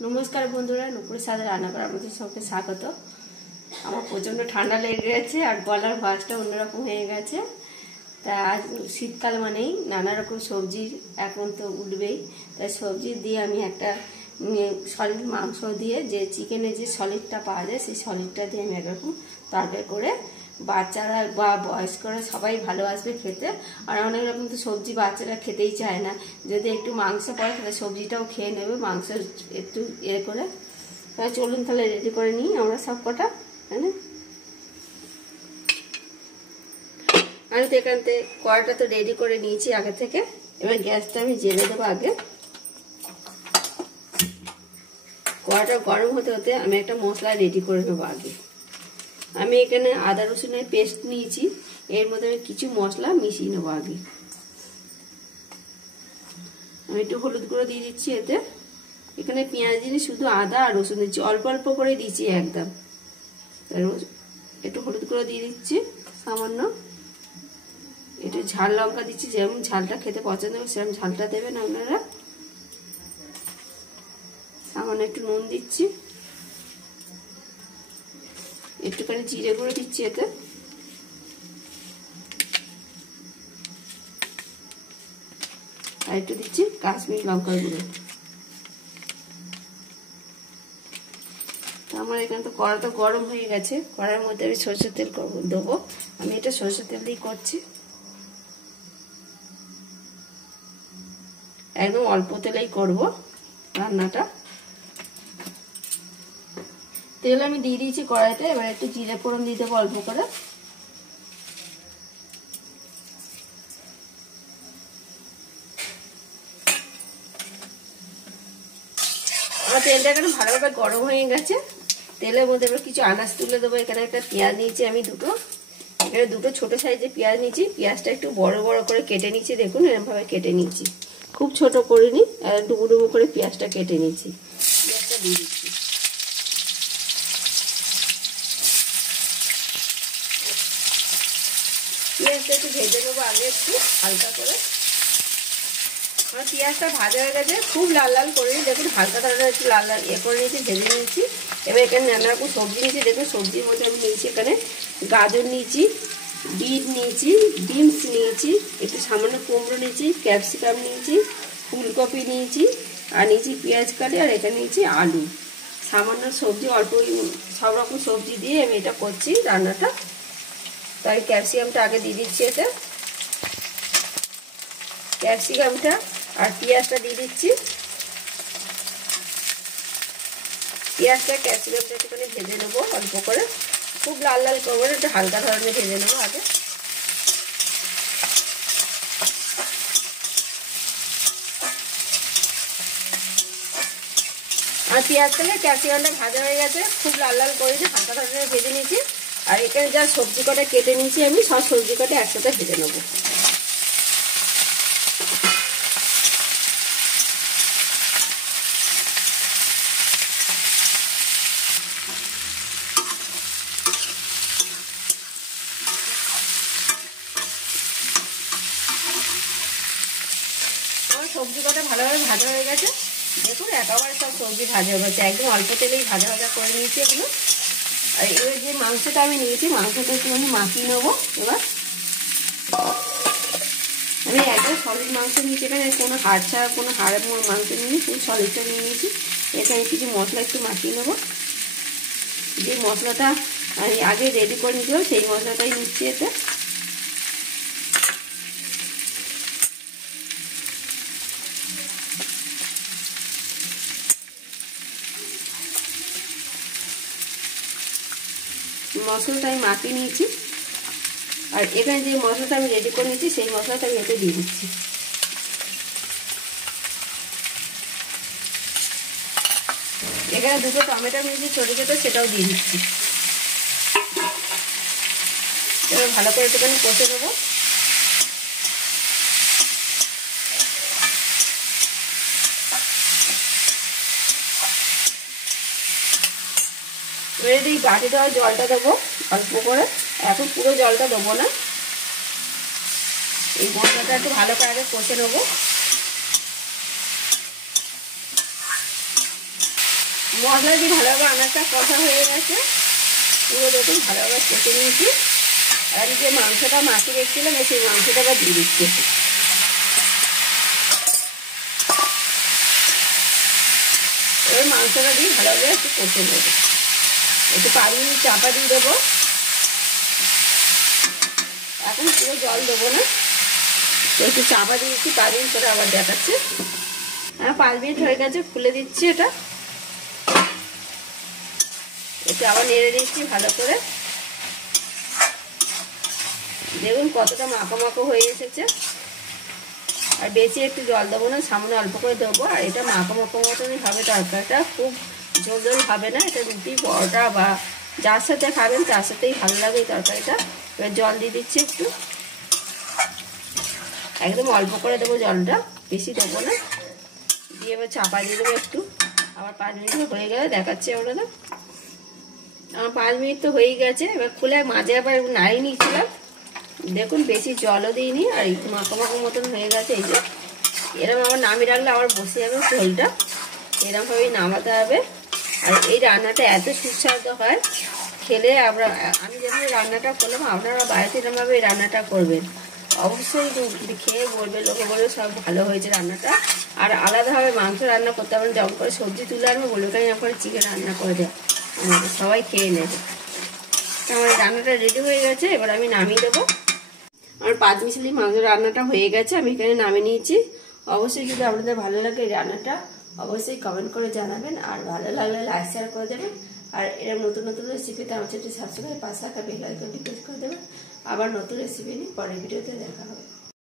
नमस्कार बंधुरा नुपुर सादे रान्ना करा आपनादेर सबके स्वागत। आमार प्रचंड ठंडा लेगे गेछे और गलार भाजटा अन्यरकम हये गेछे। ता आज शीतकाल मानेई नाना रकम सब्जी एखन तो उठबेई, ताई सब्जी दिये आमि एकटा सलिड मांस दिये जे चिकेने जे सलिडटा पाওয়া যায় সেই सलिडटा दिये आमि एरकम तरकारी करे বাচ্চারা বা বয়স্করা সবাই ভালোবাসবে খেতে। আর অনেক রকম তো সবজি বাচ্চারা খেতেই চায় না, যদি একটু মাংস পড়ে তাহলে সবজিটাও খেয়ে নেবে, মাংস একটু করে। তাহলে চলুন তাহলে রেডি করে নিই আমরা সব কটা, তাই না? আমি তো এখান থেকে কড়াটা তো রেডি করে নিয়েছি আগে থেকে। এবার গ্যাসটা আমি জ্বেলে দেবো। আগে কড়াটা গরম হতে হতে আমি একটা মশলা রেডি করে নেবো। আগে আমি এখানে আদা রসুনের পেস্ট নিয়েছি, এর মধ্যে আমি কিছু মশলা মিশিয়ে নেবো। আগে আমি একটু হলুদ গুঁড়ো দিয়ে দিচ্ছি এতে। এখানে পেঁয়াজ দিলে শুধু আদা আর রসুন দিচ্ছি, অল্প অল্প করে দিচ্ছি একদম। একটু হলুদ গুঁড়ো দিয়ে দিচ্ছি সামান্য, একটু ঝাল লঙ্কা দিচ্ছি, যেমন ঝালটা খেতে পছন্দ হবে সেরকম ঝালটা দেবেন আপনারা। সামান্য একটু নুন দিচ্ছি, একটুখানি জিরে গুঁড়ো দিচ্ছি এতে, আর একটু দিচ্ছি কাশ্মীরি লঙ্কার গুঁড়ো। আমার এখানে তো কড়া তো গরম হয়ে গেছে, কড়ার মধ্যে আমি সরষের তেল দেবো। আমি এটা সরষের তেল দিয়ে করছি, একদম অল্প তেলেই করব রান্নাটা। তেল আমি দিয়ে দিয়েছি কড়াইতে। এবার একটু জিরে ফোড়ন দিয়ে দেবো অল্প করে। আমার তেলটা এখানে ভালোভাবে গরম হয়ে গেছে। তেলের মধ্যে এবার কিছু আনাজ তুলে দেবো। এখানে একটা পেঁয়াজ নিয়েছি আমি দুটো, এখানে দুটো ছোট সাইজের পেঁয়াজ নিয়েছি। পেঁয়াজটা একটু বড় বড় করে কেটে নিয়েছি, দেখুন এরকম ভাবে কেটে নিয়েছি, খুব ছোট করিনি, ডুবো ডুবো করে পেঁয়াজটা কেটে নিয়েছি। পেঁয়াজটা দিয়ে দিচ্ছি। পেঁয়াজটা একটু ভেজে নেবো আগে একটু হালকা করে। আমার পেঁয়াজটা ভাজা হয়ে গেছে, খুব লাল লাল করে দেখুন, হালকা ধরনের একটু লাল লাল করে নিয়েছি, ভেজে নিয়েছি। এবার এখানে নানা রকম সবজি নিয়েছি। দেখুন সবজির মধ্যে আমি নিয়েছি এখানে গাজর নিয়েছি, বিট নিয়েছি, বিনস নিয়েছি, একটু সামান্য কুমড়ো নিয়েছি, ক্যাপসিকাম নিয়েছি, ফুলকপি নিয়েছি, আর নিয়েছি পেঁয়াজ কালি, আর এখানে নিয়েছি আলু। সামান্য সবজি অল্প, সব রকম সবজি দিয়ে আমি এটা করছি রান্নাটা। তাই ক্যাপসিকামটা আগে দিয়ে দিচ্ছি এতে, ক্যাপসিকামটা আর পেঁয়াজটা দিয়ে দিচ্ছি। পেঁয়াজটা ক্যাপসিকামটা একটুখানি ভেজে নেবো অল্প করে, খুব লাল লাল করবো না, একটু হালকা ধরনের ভেজে নেবো আগে। আর পেঁয়াজটাকে ক্যাপসিকামটা ভাজা হয়ে গেছে, খুব লাল লাল করে হালকা ধরনের ভেজে নিয়েছি। আর এখানে যা সবজি কটা কেটে নিয়েছি আমি, সব সবজি কটা একসাথে ভেজে নেবো। সবজি কটা ভালোভাবে ভাজা হয়ে গেছে, দেখুন একেবারে সব সবজি ভাজা হয়ে গেছে, একদম অল্প তেলেই ভাজা ভাজা করে নিয়েছি এগুলো। আর এবার যে মাংসটা আমি নিয়েছি, মাংসটা একটু আমি মাখিয়ে নেবো। এবার আমি একদম সলিড মাংস নিয়েছি, এখানে কোনো হাড় ছাড়া কোনো হাড়ের মাংস নিয়ে পুরো সলিডটা নিয়ে নিয়েছি। এখানে কিছু মশলা একটু মাখিয়ে নেবো। যে মশলাটা আমি আগে রেডি করে নিতে হবে সেই মশলাটাই নিচ্ছি এতে। মশলাটা আমি মাখিয়ে নিয়েছি, আর এখানে যে মশলাটা আমি রেডি করে নিয়েছি সেই মশলাটা আমি এতে দিয়ে দিচ্ছি। এখানে দুটো টমেটো নিয়েছি ছোটো ছোটো, সেটাও দিয়ে দিচ্ছি। এবার ভালো করে একটুখানি কষে দেবো। এবারে এই বাটি দেওয়া জলটা দেবো অল্প করে, এখন পুরো জলটা দেবো না। এই মশলাটা একটু ভালো করে আগে কষে নেবো। মশলা দিয়ে ভালোভাবে আনাজটা কষা হয়ে গেছে, পুরো দেখুন ভালোভাবে কষে নিয়েছি। আর যে মাংসটা মাখিয়ে রেখেছিলাম সেই মাংসটা আবার দিয়ে দিচ্ছি। এবার মাংসটা দিয়ে ভালোভাবে একটু কষে নেবো, একটু 5 মিনিট চাপা দিয়ে দেবো। এখন পুরো জল দেবো না, তো একটু চাপা দিয়েছি, 5 মিনিট করে আবার দেখাচ্ছে। 5 মিনিট হয়ে গেছে, খুলে দিচ্ছি এটা, একটু আবার নেড়ে দিচ্ছি ভালো করে। দেখুন কতটা মাখো মাখো হয়ে এসেছে। আর বেশি একটু জল দেবো না, সামনে অল্প করে দেবো। আর এটা মাখো মাখো মতনই হবে তরকারিটা, খুব ঝোল ঝোল হবে না। এটা রুটি পরোটা বা যার সাথে খাবেন তার সাথেই ভালো লাগে এই তরকারিটা। এবার জল দিয়ে দিচ্ছি একটু, একদম অল্প করে দেবো জলটা, বেশি দেবো না। দিয়ে এবার চাপা দিয়ে দেবো একটু, আবার 5 মিনিট হয়ে গেলে দেখাচ্ছি আপনারা। আমার 5 মিনিট তো হয়েই গেছে। এবার খুলে মাঝে আবার নাড়িয়ে নিচ্ছিলাম, দেখুন বেশি জলও দিইনি, আর একটু মাখো মাখো মতন হয়ে গেছে। এই যে এরকম আবার নামিয়ে রাখলে আবার বসে যাবে ঝোলটা, এরকমভাবেই নামাতে হবে। আর এই রান্নাটা এত সুস্বাদু হয় খেলে। আমি যেমন রান্নাটা করলাম, আপনারা বাড়িতে এরকমভাবে এই রান্নাটা করবেন, অবশ্যই খেয়ে বলবে, লোকে বলবে সব ভালো হয়েছে রান্নাটা। আর আলাদাভাবে মাংস রান্না করতে পারেন, যখন করে সবজি তুলে আনবে বলবে কেন করে চিকেন রান্না করে দেয়, আমাদের সবাই খেয়ে নেবে। আমার রান্নাটা রেডি হয়ে গেছে, এবার আমি নামিয়ে দেবো। আমার 5 মিশালি মাংস রান্নাটা হয়ে গেছে, আমি এখানে নামিয়ে নিয়েছি। অবশ্যই যদি আপনাদের ভালো লাগে এই রান্নাটা, অবশ্যই কমেন্ট করে জানাবেন। আর ভালো লাগলে লাইক শেয়ার করে দেবেন। আর এরকম নতুন নতুন রেসিপিতে আমার চ্যানেলটি সাবস্ক্রাইব, পাশে থাকা বেল আইকনটি প্রেস করে দেবেন। আবার নতুন রেসিপি নিয়ে পরের ভিডিওতে দেখা হবে।